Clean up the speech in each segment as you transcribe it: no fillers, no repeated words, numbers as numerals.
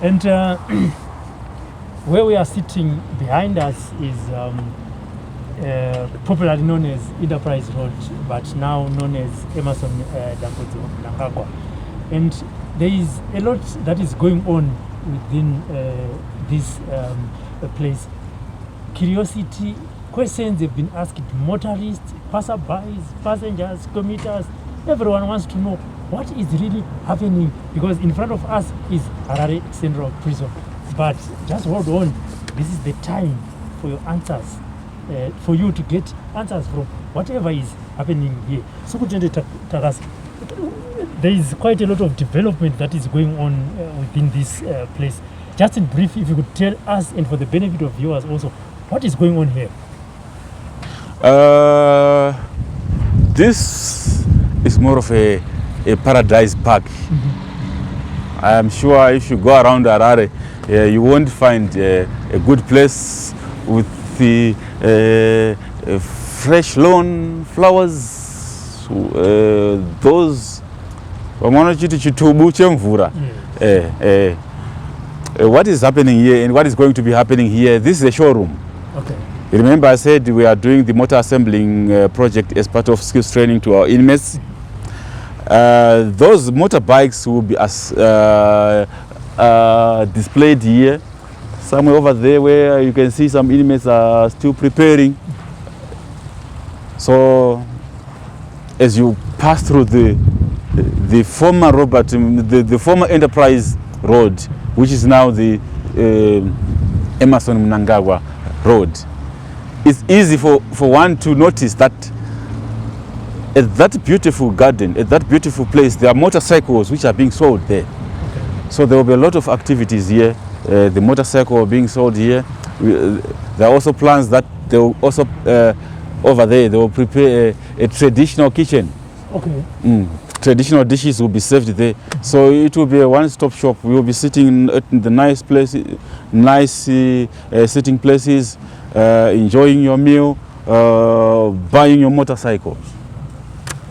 And where we are sitting behind us is popularly known as Enterprise Road, but now known as Emmerson Dampodzo Mnangagwa. And there is a lot that is going on within this place. Curiosity, questions have been asked, motorists, passerbys, passengers, commuters. Everyone wants to know what is really happening, because in front of us is Harare Central Prison. But just hold on, this is the time for your answers, for you to get answers from whatever is happening here. So there is quite a lot of development that is going on within this place. Just in brief, if you could tell us, and for the benefit of viewers also, what is going on here? This is more of a paradise park. Mm-hmm. I am sure if you go around Harare, you won't find a good place with the fresh lawn, flowers, those. What is happening here and what is going to be happening here, this is a showroom. Okay. Remember I said we are doing the motor assembling project as part of skills training to our inmates. Those motorbikes will be displayed here, somewhere over there where you can see some inmates are still preparing. So as you pass through the former the former Enterprise Road, which is now the Emmerson Mnangagwa Road, it's easy for one to notice that at that beautiful garden, at that beautiful place, there are motorcycles which are being sold there. Okay. So there will be a lot of activities here. The motorcycle being sold here. There are also plans that they will also, over there, they will prepare a traditional kitchen. Okay. Traditional dishes will be served there. So it will be a one-stop shop. We will be sitting in the nice places, sitting places, enjoying your meal, buying your motorcycle.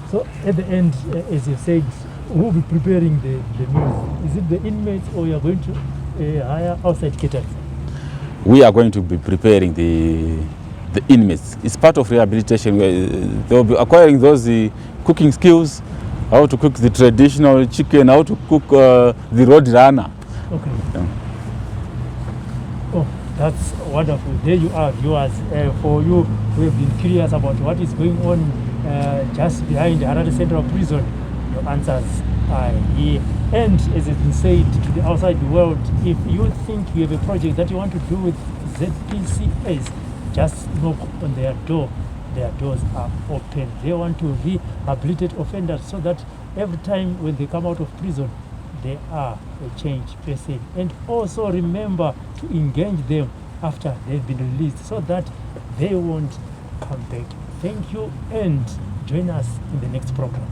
So at the end, as you said, who will be preparing the meals? Is it the inmates, or you are going to hire outside caterers? We are going to be preparing the inmates. It's part of rehabilitation. They will be acquiring those cooking skills, how to cook the traditional chicken, how to cook the road runner. Okay. Oh, that's wonderful. There you are, viewers. For you who have been curious about what is going on just behind Harare Central Prison, your answers are here. And as has been said to the outside world, if you think you have a project that you want to do with ZPCS, just knock on their door. Their doors are open. They want to rehabilitate offenders so that every time when they come out of prison, they are a changed person. And also remember to engage them after they've been released so that they won't come back. Thank you and join us in the next program.